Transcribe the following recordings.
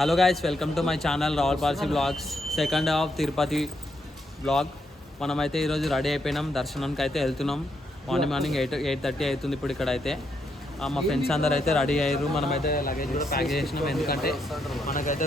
Hello guys, welcome to my channel Ravul Parsi vlogs. Second half Tirupati vlog. మనమైతే ఈరోజు ready అయిపోయినాం, దర్శనానికి అయితే వెళ్తున్నాం. మార్నింగ్ 8:30 అవుతుంది ఇప్పుడు. ఇక్కడ అయితే మా ఫ్రెండ్స్ అందరు అయితే రెడీ అయ్యారు. మనమైతే లగేజ్ కూడా ప్యాక్ చేసినాం, ఎందుకంటే మనకైతే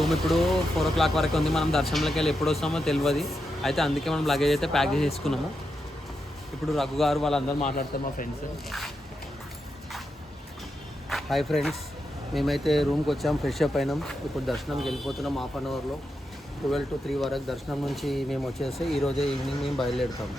రూమ్ ఇప్పుడు 4 o'clock వరకు ఉంది. మనం దర్శనంలోకి వెళ్ళి ఎప్పుడు వస్తామో తెలియదు. అయితే అందుకే మనం లగేజ్ అయితే ప్యాక్ చేసుకున్నాము. ఇప్పుడు రఘు గారు వాళ్ళందరూ మాట్లాడతారు, మా ఫ్రెండ్స్. హాయ్ ఫ్రెండ్స్, మేమైతే రూమ్కి వచ్చాం, ఫ్రెష్ అప్ అయినాం. ఇప్పుడు దర్శనంకి వెళ్ళిపోతున్నాం. హాఫ్ అన్ అవర్లో 12 to 3 వరకు దర్శనం నుంచి మేము వచ్చేసి ఈరోజే ఈవినింగ్ మేము బయలుదేరుతాము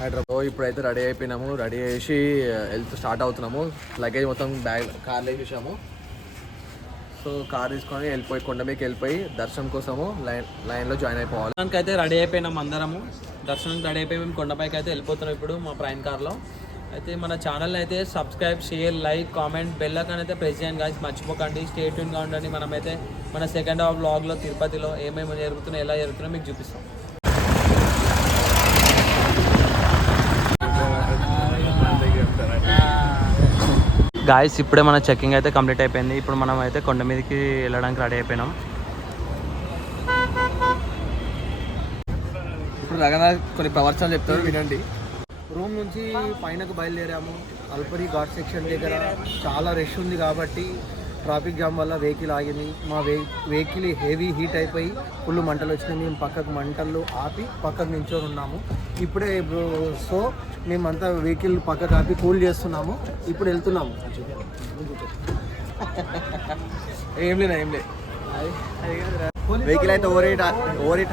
హైదరాబాద్. ఇప్పుడైతే రెడీ అయిపోయినాము, రెడీ చేసి స్టార్ట్ అవుతున్నాము. లగేజ్ మొత్తం కార్లో వేసేసాము. సో కార్ తీసుకొని కొండమీకి వెళ్ళిపోయి దర్శనం కోసము లైన్లో జాయిన్ అయిపోవాలి. దర్శనానికి అయితే రెడీ అయిపోయినాం అందరము. దర్శనానికి రెడీ అయిపోయి మేము కొండపైకి అయితే వెళ్ళిపోతున్నాం ఇప్పుడు మా ప్రైమ్ కార్లో. అయితే మన ఛానల్ని అయితే subscribe, share, like, comment, bell icon అయితే ప్రెస్ చేయండి గాయ్స్, మర్చిపోకండి. స్టే ట్యూన్గా ఉండండి. మనమైతే మన సెకండ్ హాఫ్ వ్లాగ్లో తిరుపతిలో ఏమేమి జరుగుతున్నాయి, ఎలా జరుగుతున్నాయో మీకు చూపిస్తాం. గాయ్స్, ఇప్పుడే మన చెక్కింగ్ అయితే కంప్లీట్ అయిపోయింది. ఇప్పుడు మనం అయితే కొండ మీదకి వెళ్ళడానికి రెడీ అయిపోయినాం. ఇప్పుడు రగన కొన్ని ప్రవర్తనలు చెప్తారు, వినండి. రూమ్ నుంచి పైనకు బయలుదేరాము. అల్పరి ఘాట్ సెక్షన్ దగ్గర చాలా రష్ ఉంది కాబట్టి ట్రాఫిక్ జామ్ వల్ల వెహికల్ ఆగింది. మా వెహికల్ హెవీ హీట్ అయిపోయి ఫుల్ మంటలు వచ్చినాయి. మేము మంటలు ఆపి పక్కకు నించొని ఉన్నాము. ఇప్పుడే సో మేమంతా వెహికల్ పక్కకు ఆపి కూల్ చేస్తున్నాము. ఇప్పుడు వెళ్తున్నాము. ఏం లేదు వెహికల్ అయితే ఓవర్ హీట్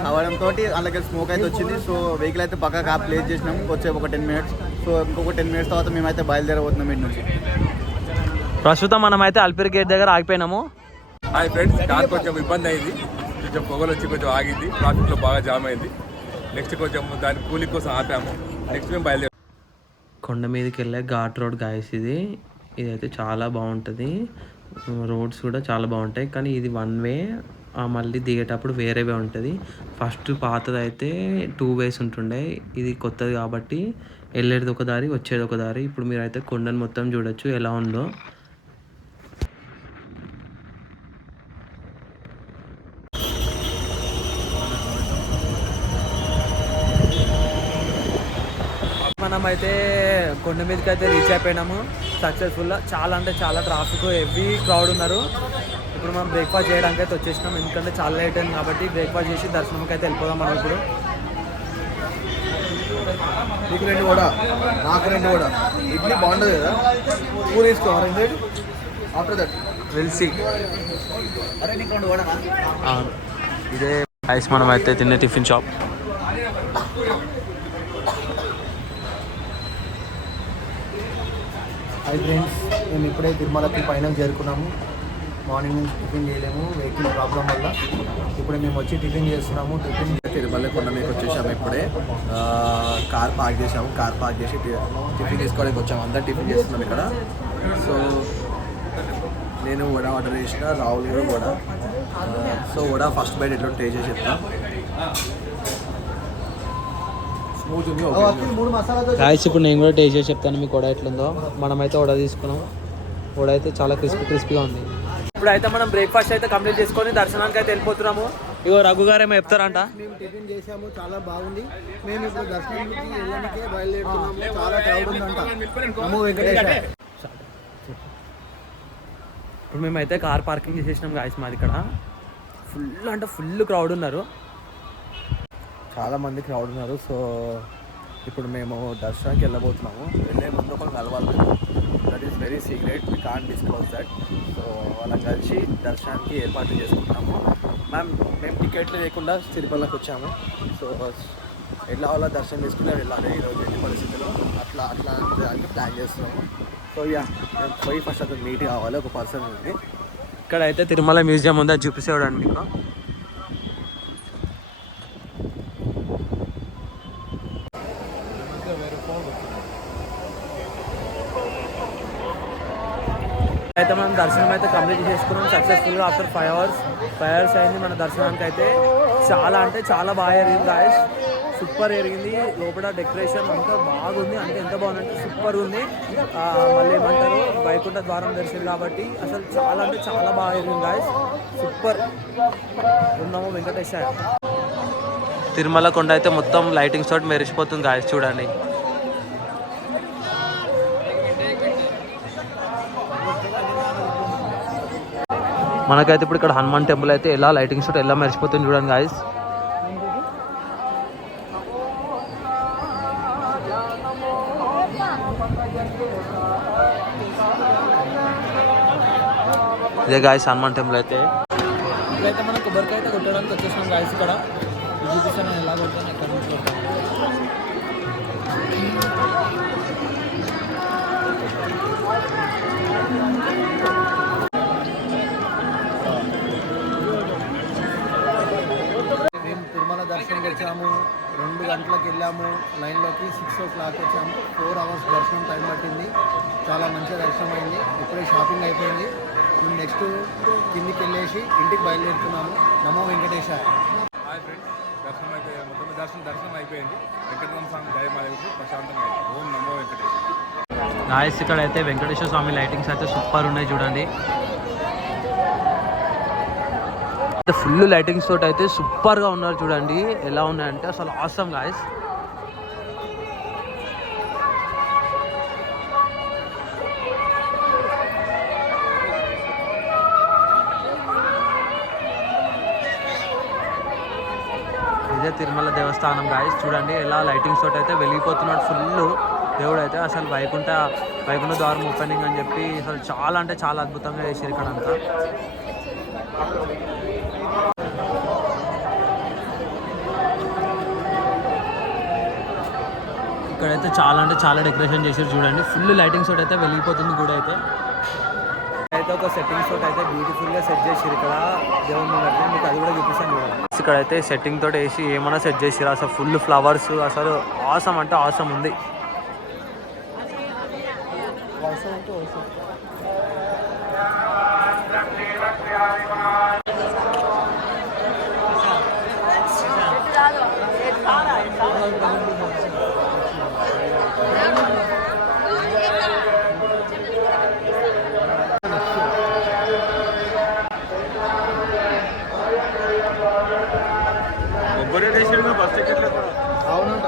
అవ్వడంతో అలాగే స్మోక్ అయితే వచ్చింది. సో వెహికల్ అయితే పక్క కాప్ ప్లేస్ చేసినాము. వచ్చే ఒక 10 minutes. సో ఇంకొక 10 minutes తర్వాత మేమైతే బయలుదేరబోతున్నాం ఇంటి నుంచి. ప్రస్తుతం మనం అయితే అల్పిరి గేట్ దగ్గర ఆగిపోయినాము. హాయ్ ఫ్రెండ్స్, కార్ కొంచెం ఇబ్బంది అయింది, కొంచెం పొగలు వచ్చి కొంచెం ఆగింది, ట్రాఫిక్లో బాగా జామ్ అయింది. నెక్స్ట్ కొంచెం దాని కూలింగ్ కోసం ఆపాము. నెక్స్ట్ మేము బయలుదేరాము. కొండ మీదకి వెళ్ళే ఘాట్ రోడ్ గాయస్. ఇదైతే చాలా బాగుంటుంది. రోడ్స్ కూడా చాలా బాగుంటాయి, కానీ ఇది 1 way. మళ్ళీ దిగేటప్పుడు వేరే వే ఉంటుంది. ఫస్ట్ పాతది అయితే 2 ways ఉంటుండే, ఇది కొత్తది కాబట్టి వెళ్ళేది ఒక దారి, వచ్చేది ఒక దారి. ఇప్పుడు మీరు అయితే కొండను మొత్తం చూడొచ్చు ఎలా ఉందో. మనమైతే కొండ మీదకి అయితే రీచ్ అయిపోయినాము సక్సెస్ఫుల్గా. చాలా అంటే చాలా ట్రాఫిక్, హెవీ క్రౌడ్ ఉన్నారు. ఇప్పుడు మనం బ్రేక్ఫాస్ట్ చేయడానికి అయితే వచ్చేసినాం, ఎందుకంటే చాలా లేట్ అయింది కాబట్టి బ్రేక్ఫాస్ట్ చేసి దర్శనంకి అయితే వెళ్ళిపోదాం మనం ఇప్పుడు. నీకు 2 కూడా, నాకు 2 కూడా. ఇడ్లీ బాగుంటుంది కదా, పూరి తీసుకోవాలి. After that will see. అరే నీకు 2 కూడా. ఇదే ఐస్ మనం అయితే తినే టిఫిన్ షాప్. హాయ్ ఫ్రెండ్స్, మేము ఇప్పుడే తిరుమలకి పైన చేరుకున్నాము. మార్నింగ్ నుంచి టిఫిన్ చేయలేము వెహికల్ ప్రాబ్లం వల్ల. ఇప్పుడే మేము వచ్చి టిఫిన్ చేస్తున్నాము. తిరుమల కొండ మీకు వచ్చేసాము. ఇప్పుడే కార్ పార్క్ చేసాము. కార్ పార్క్ చేసి టిఫిన్ తీసుకోవడానికి వచ్చాము. అందరు టిఫిన్ చేస్తున్నాం ఇక్కడ. సో నేను వడ ఆర్డర్ చేసిన, రాహుల్ గారు vada. So vada first bite ఎట్లా టేస్ట్ చేసి చెప్తాం. గాయస్, ఇప్పుడు నేను కూడా టేస్ట్ చేసి చెప్తాను మీకు వడ ఎట్లుందో. మనమైతే వడ తీసుకున్నాం. వడ అయితే చాలా క్రిస్పీగా ఉంది. ఇప్పుడైతే మనం బ్రేక్ఫాస్ట్ అయితే కంప్లీట్ చేసుకొని దర్శనానికి అయితే వెళ్ళిపోతున్నాము. ఇగో రఘు గారు ఏమో చెప్తారంట. మేము టిఫిన్ చేసాము, చాలా బాగుంది. మేము ఇప్పుడు దర్శనానికి వెళ్ళడానికే బయలుదేరుతున్నాము. చాలా క్రౌడ్ ఉందంట. నమో వెంకటేశ్వర. ఇప్పుడు మేమైతే కార్ పార్కింగ్ చేసేసినాం గాయస్. మాది ఇక్కడ ఫుల్ క్రౌడ్ ఉన్నారు, చాలామంది క్రౌడ్ ఉన్నారు. సో ఇప్పుడు మేము దర్శనానికి వెళ్ళబోతున్నాము. వెళ్ళే ముందు ఒకరు కలవాలి. That is very secret, we can't disclose that. So వాళ్ళని కలిసి దర్శనానికి ఏర్పాట్లు చేసుకుంటాము. మేము టికెట్లు లేకుండా తిరుపతికి వచ్చాము. సో ఎట్లా వాళ్ళ దర్శనం చేసుకుని వెళ్ళాలి ఈరోజు ఎన్ని పరిస్థితుల్లో అట్లా దానికి ప్లాన్ చేస్తున్నాము. సో మేము పోయి ఫస్ట్ అతను మీట్ కావాలి, ఒక పర్సన్ ఉంది. ఇక్కడ అయితే తిరుమల మ్యూజియం ఉంది, అది చూపిసేవాడండి మీకు. అయితే మనం దర్శనం అయితే కంప్లీట్ చేసుకున్నాం సక్సెస్ఫుల్గా. ఆఫ్టర్ 5 hours అయింది మన దర్శనానికి. అయితే చాలా అంటే చాలా బాగా జరిగింది గాయస్. సూపర్ జరిగింది. లోపల డెకరేషన్ అంతా బాగుంది, అంటే ఎంత బాగుందంటే సూపర్ ఉంది. మళ్ళీ ఏమంటారు వైకుంఠ ద్వారం దర్శనం కాబట్టి అసలు చాలా అంటే చాలా బాగా జరిగింది గాయస్. సూపర్ ఉన్నాము వెంకటేశ. తిరుమల కొండ అయితే మొత్తం లైటింగ్స్ తోటి మెరిసిపోతుంది గాయస్, చూడండి. మనకైతే ఇప్పుడు ఇక్కడ హనుమాన్ టెంపుల్ అయితే ఎలా లైటింగ్స్ తోటి ఎలా మెరిసిపోతుంది చూడండి గాయస్. ఇదే గాయస్ హనుమాన్ టెంపుల్ అయితే. ఇప్పుడైతే మనం కొబ్బరికాయ అయితే కొట్టడానికి వచ్చేసాం గాయస్. ఇక్కడ చూపిస్తాను ఎలా కొడతాను, ఎక్కడ నుంచి కొడతాను. మేము తిరుమల దర్శనంకి వచ్చాము, 2 గంటలకు వెళ్ళాము లైన్లోకి, 6 o'clock వచ్చాము. 4 hours దర్శనం టైం పట్టింది. చాలా మంచిగా దర్శనం అయింది. ఇప్పుడే షాపింగ్ అయిపోయింది. మేము నెక్స్ట్ కిందికి వెళ్ళేసి ఇంటికి బయలుదేరుతున్నాము. నమో వెంకటేశ. హాయ్ ఫ్రెండ్స్, దర్శనం అయితే మొత్తం దర్శనం అయిపోయింది. వెంకటరమణ స్వామి దయమాలకి ప్రశాంతంగా అయింది. ఓం నమో వెంకటేశ. గాయస్ ఇక్కడ అయితే వెంకటేశ్వర స్వామి లైటింగ్స్ అయితే సూపర్ ఉన్నాయి చూడండి. ఫుల్ లైటింగ్స్ తోటి అయితే సూపర్గా ఉన్నారు చూడండి. ఎలా ఉన్నాయంటే అసలు ఆసమ్ గాయస్. ఇదే తిరుమల దేవస్థానం గాయస్, చూడండి ఎలా లైటింగ్స్ తోటి అయితే వెలిగిపోతున్నాడు ఫుల్. దేవుడు అయితే అసలు వైకుంఠ ద్వారం ఓపెనింగ్ అని చెప్పి అసలు చాలా అంటే చాలా అద్భుతంగా చేశారు ఇక్కడంతా. ఇక్కడైతే చాలా అంటే చాలా డెకరేషన్ చేశారు చూడండి. ఫుల్ లైటింగ్స్ తోటి అయితే వెలిగిపోతుంది గుడి అయితే. అయితే ఒక సెట్టింగ్స్ తోటి అయితే బ్యూటిఫుల్గా సెట్ చేసారు ఇక్కడ దేవుని ముంగట. మీకు అది కూడా చూపిస్తాను చూడండి. ఇక్కడైతే సెట్టింగ్ తోటి వేసి ఏమైనా సెట్ చేసారు. అసలు ఫుల్ ఫ్లవర్స్, అసలు ఆసమ్ అంటే ఆసమ్ ఉంది. అవునంట.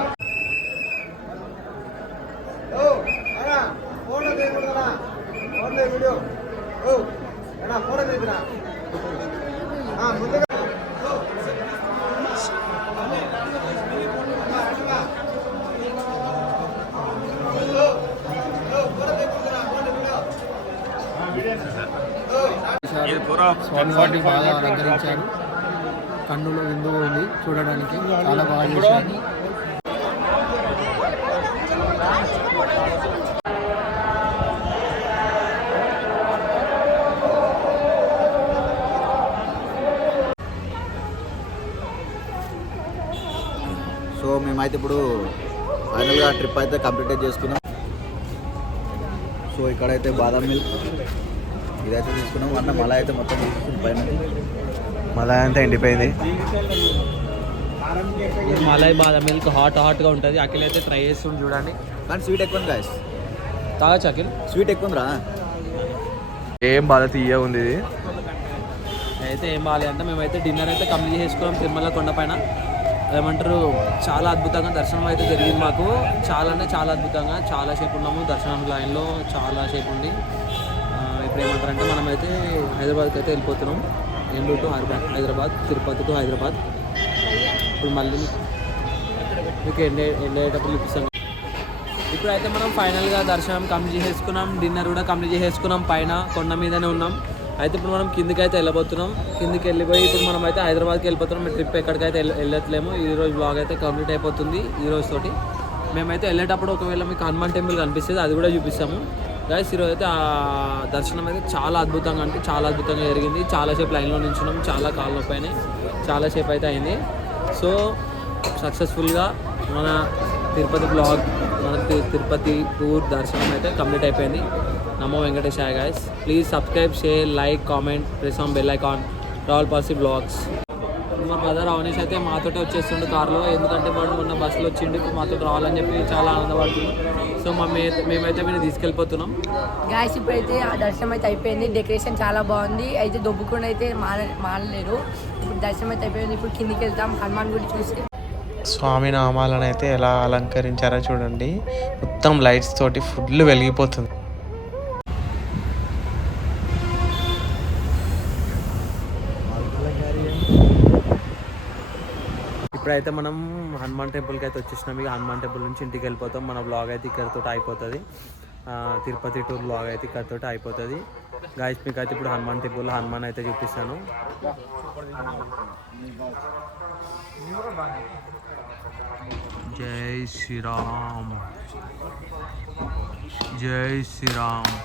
స్వామివారిని బాగా అలంకరించారు. కన్నులో విందుగా ఉంది చూడడానికి, చాలా బాగా చేశారు. సో మేమైతే ఇప్పుడు ఫైనల్గా ట్రిప్ అయితే కంప్లీట్ చేసుకున్నాం. సో ఇక్కడైతే బాదం మిల్క్ ఇదైతే తీసుకున్నాం. అన్న మళ్ళీ అయితే మొత్తం తీసుకుని పైన మలై అంతా ఎండిపోయింది. మలై బాదం మిల్క్ హాట్గా ఉంటుంది. అఖిల్ అయితే ట్రై చేస్తుంది చూడండి. కానీ స్వీట్ ఎక్కువ గాయస్. తాగచ్చు అఖిల్? స్వీట్ ఎక్కువ రా. ఏం బాగా తీయ ఉంది ఇది అయితే. ఏం బాగాలి అంటే మేమైతే డిన్నర్ అయితే కంప్లీట్ చేసుకున్నాం తిరుమల కొండపైన. ఏమంటారు చాలా అద్భుతంగా దర్శనం అయితే జరిగింది మాకు. చాలా అంటే చాలా అద్భుతంగా చాలా సేపు ఉన్నాము దర్శనం లైన్లో, చాలా సేపు ఉండి ఇప్పుడు ఏమంటారంటే మనమైతే హైదరాబాద్కి అయితే వెళ్ళిపోతున్నాం. ఏం రూటు హైదరాబాద్, తిరుపతి టు హైదరాబాద్. ఇప్పుడు మళ్ళీ మీకు ఎండ్ అయ్యేటప్పుడు చూపిస్తాం. ఇప్పుడైతే మనం ఫైనల్గా దర్శనం కంప్లీట్ చేసుకున్నాం, డిన్నర్ కూడా కంప్లీట్ చేసుకున్నాం. పైన కొండ మీదనే ఉన్నాం. అయితే ఇప్పుడు మనం కిందికి అయితే వెళ్ళబోతున్నాం. కిందికి వెళ్ళిపోయి ఇప్పుడు మనం అయితే హైదరాబాద్కి వెళ్ళిపోతున్నాం. మీ ట్రిప్ ఎక్కడికైతే వెళ్ళట్లేము. ఈరోజు బ్లాగ్ అయితే కంప్లీట్ అయిపోతుంది ఈ రోజుతోటి. మేమైతే వెళ్ళేటప్పుడు ఒకవేళ మీకు హనుమాన్ టెంపుల్ కనిపిస్తుంది, అది కూడా చూపిస్తాము గైస్. ఈరోజు అయితే ఆ దర్శనం అయితే చాలా అద్భుతంగా అంటే చాలా అద్భుతంగా జరిగింది. చాలాసేపు లైన్లో నించున్నాం, చాలా కాళ్ళు నొప్పాయినాయి, చాలాసేపు అయితే అయింది. సో సక్సెస్ఫుల్గా మన తిరుపతి బ్లాగ్, మన తిరుపతి టూర్ దర్శనం అయితే కంప్లీట్ అయిపోయింది. నమో వెంకటేశాయ guys. Please subscribe, share, like, comment, press on bell icon for all possible vlogs. మా బ్రదర్ అవనీష్ అయితే మాతోటే వచ్చేస్తుండు కార్లో, ఎందుకంటే వాడు మొన్న బస్సులో వచ్చిండు, ఇప్పుడు మాతో రావాలని చెప్పి చాలా ఆనందపడుతున్నాం. సో మేమైతే వీళ్ళు తీసుకెళ్ళిపోతున్నాం. గాయస్ ఇప్పుడైతే ఆ దర్శనం అయితే అయిపోయింది. డెకరేషన్ చాలా బాగుంది. అయితే దొబ్బుకుండా అయితే మారలేరు. ఇప్పుడు దర్శనం అయితే అయిపోయింది. ఇప్పుడు కిందికి వెళ్తాం హనుమాన్ గుడి చూసి. స్వామి నామాలను అయితే ఎలా అలంకరించారో చూడండి, మొత్తం లైట్స్ తోటి ఫుల్ వెలిగిపోతుంది. ఇప్పుడైతే మనం హనుమాన్ టెంపుల్కి అయితే వచ్చేసినాం. ఇక హనుమాన్ టెంపుల్ నుంచి ఇంటికి వెళ్ళిపోతాం. మన బ్లాగ్ అయితే ఇక్కడితో అయిపోతుంది. తిరుపతి టూర్ బ్లాగ్ అయితే ఇక్కడితో అయిపోతుంది. గాయస్ మీకు అయితే ఇప్పుడు హనుమాన్ టెంపుల్లో హనుమాన్ అయితే చూపిస్తాను. జై శ్రీరామ్, జై శ్రీరామ్.